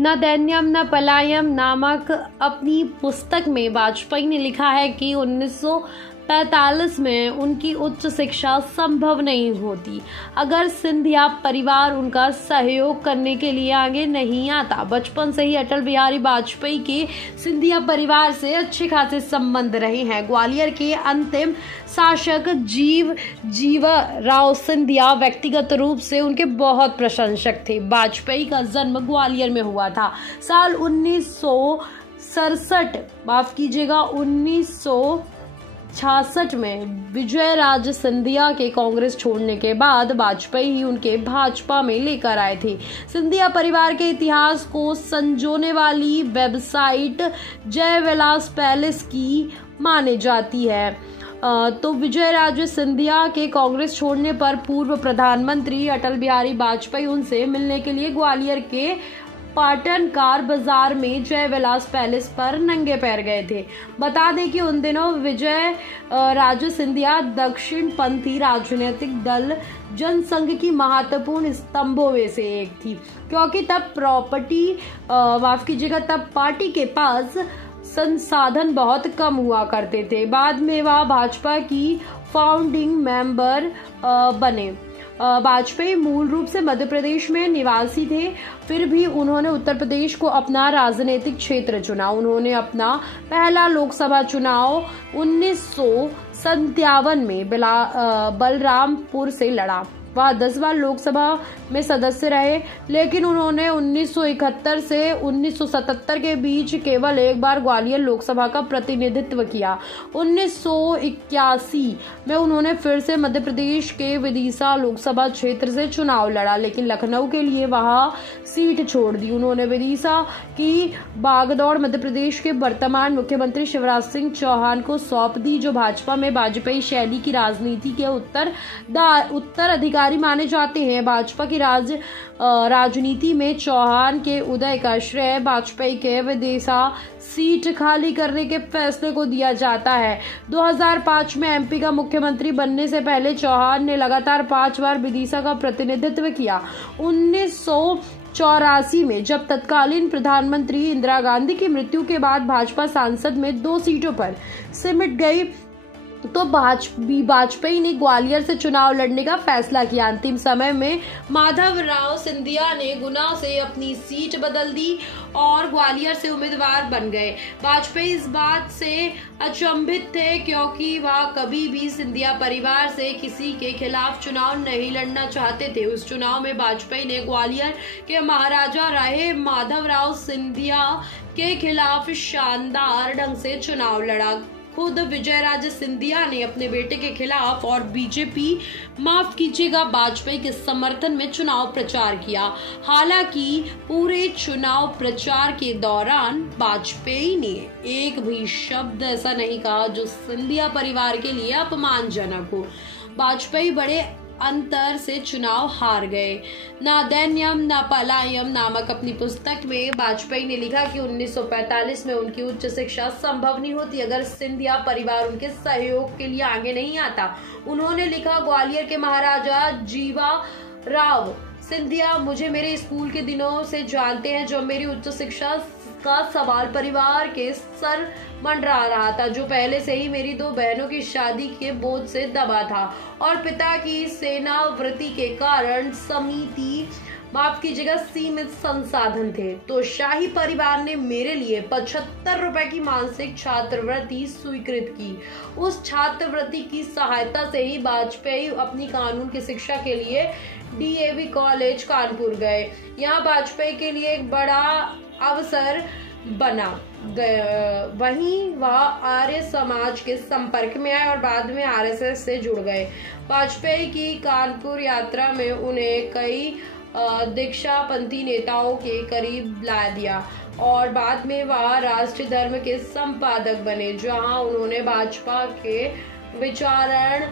न दैन्यम न पलायम नामक अपनी पुस्तक में वाजपेयी ने लिखा है कि 1945 में उनकी उच्च शिक्षा संभव नहीं होती अगर सिंधिया परिवार उनका सहयोग करने के लिए आगे नहीं आता। बचपन से ही अटल बिहारी वाजपेयी के सिंधिया परिवार से अच्छे खासे संबंध रहे हैं। ग्वालियर के अंतिम शासक जीवराव सिंधिया व्यक्तिगत रूप से उनके बहुत प्रशंसक थे। वाजपेयी का जन्म ग्वालियर में हुआ था। साल 1966 में विजयराजे सिंधिया के कांग्रेस छोड़ने के बाद वाजपेयी ही उनके भाजपा में लेकर आए थे। सिंधिया परिवार के इतिहास को संजोने वाली वेबसाइट जय विलास पैलेस की मानी जाती है। तो विजयराजे सिंधिया के कांग्रेस छोड़ने पर पूर्व प्रधानमंत्री अटल बिहारी वाजपेयी उनसे मिलने के लिए ग्वालियर के पाटनकार बाजार में जय विलास पैलेस पर नंगे पैर गए थे। बता दें कि उन दिनों विजय राजे सिंधिया दक्षिणपंथी राजनीतिक दल जनसंघ की महत्वपूर्ण स्तंभों में से एक थी, क्योंकि तब तब पार्टी के पास संसाधन बहुत कम हुआ करते थे। बाद में वह भाजपा की फाउंडिंग मेंबर बने। वाजपेयी मूल रूप से मध्य प्रदेश में निवासी थे, फिर भी उन्होंने उत्तर प्रदेश को अपना राजनीतिक क्षेत्र चुना। उन्होंने अपना पहला लोकसभा चुनाव 1957 में बलरामपुर से लड़ा। वह 10 बार लोकसभा में सदस्य रहे, लेकिन उन्होंने 1971 से 1977 के बीच केवल एक बार ग्वालियर लोकसभा का प्रतिनिधित्व किया। 1981 में उन्होंने फिर से मध्य प्रदेश के विदिशा लोकसभा क्षेत्र से चुनाव लड़ा, लेकिन लखनऊ के लिए वहां सीट छोड़ दी। उन्होंने विदिशा की बागडोर मध्य प्रदेश के वर्तमान मुख्यमंत्री शिवराज सिंह चौहान को सौंप दी, जो भाजपा में वाजपेयी शैली की राजनीति के उत्तराधिकारी माने जाते हैं। भाजपा की राजनीति में चौहान के उदय का श्रेय वाजपेयी के विदिशा सीट खाली करने के फैसले को दिया जाता है। 2005 में एमपी का मुख्यमंत्री बनने से पहले चौहान ने लगातार 5 बार विदिशा का प्रतिनिधित्व किया। 1984 में जब तत्कालीन प्रधानमंत्री इंदिरा गांधी की मृत्यु के बाद भाजपा सांसद में 2 सीटों पर सिमट गई, तो वाजपेयी ने ग्वालियर से चुनाव लड़ने का फैसला किया। अंतिम समय में माधवराव सिंधिया ने गुना से अपनी सीट बदल दी और ग्वालियर से उम्मीदवार बन गए। वाजपेयी इस बात से अचंभित थे, क्योंकि वह कभी भी सिंधिया परिवार से किसी के खिलाफ चुनाव नहीं लड़ना चाहते थे। उस चुनाव में वाजपेयी ने ग्वालियर के महाराजा रहे माधवराव सिंधिया के खिलाफ शानदार ढंग से चुनाव लड़ा। खुद विजयराजे सिंधिया ने अपने बेटे के खिलाफ और वाजपेयी के समर्थन में चुनाव प्रचार किया। हालांकि पूरे चुनाव प्रचार के दौरान वाजपेयी ने एक भी शब्द ऐसा नहीं कहा जो सिंधिया परिवार के लिए अपमानजनक हो। वाजपेयी बड़े अंतर से चुनाव हार गए। न दैन्यम न पलायम नामक अपनी पुस्तक में वाजपेयी ने लिखा कि 1945 में उनकी उच्च शिक्षा संभव नहीं होती अगर सिंधिया परिवार उनके सहयोग के लिए आगे नहीं आता। उन्होंने लिखा, ग्वालियर के महाराजा जीवाराव सिंधिया मुझे मेरे स्कूल के दिनों से जानते हैं। जो मेरी उच्च शिक्षा का सवाल परिवार के सर मंडरा रहा था, जो पहले से ही मेरी 2 बहनों की शादी के बोझ से दबा था और पिता की सेनावृत्ति के कारण सीमित संसाधन थे, तो शाही परिवार ने मेरे लिए 75 रुपए की मासिक छात्रवृत्ति स्वीकृत की। उस छात्रवृत्ति की सहायता से ही वाजपेयी अपनी कानून की शिक्षा के लिए डीएवी कॉलेज कानपुर गए। यहाँ वाजपेयी के लिए एक बड़ा अवसर बना। वहीं वह आर्य समाज के संपर्क में आए और बाद में आरएसएस से जुड़ गए। वाजपेयी की कानपुर यात्रा में उन्हें कई दीक्षापंथी नेताओं के करीब ला दिया और बाद में वह राष्ट्रीय धर्म के संपादक बने, जहां उन्होंने भाजपा के विचारण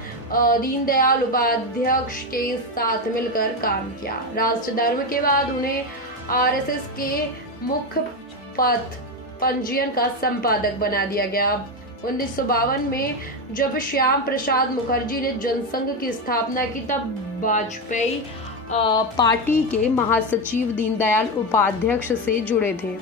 दीनदयाल उपाध्याय के साथ मिलकर काम किया। राष्ट्रीय धर्म के बाद उन्हें आरएसएस के मुख्य पथ पंजीयन का संपादक बना दिया गया। 1952 में जब श्याम प्रसाद मुखर्जी ने जनसंघ की स्थापना की, तब वाजपेयी पार्टी के महासचिव दीनदयाल उपाध्याय से जुड़े थे।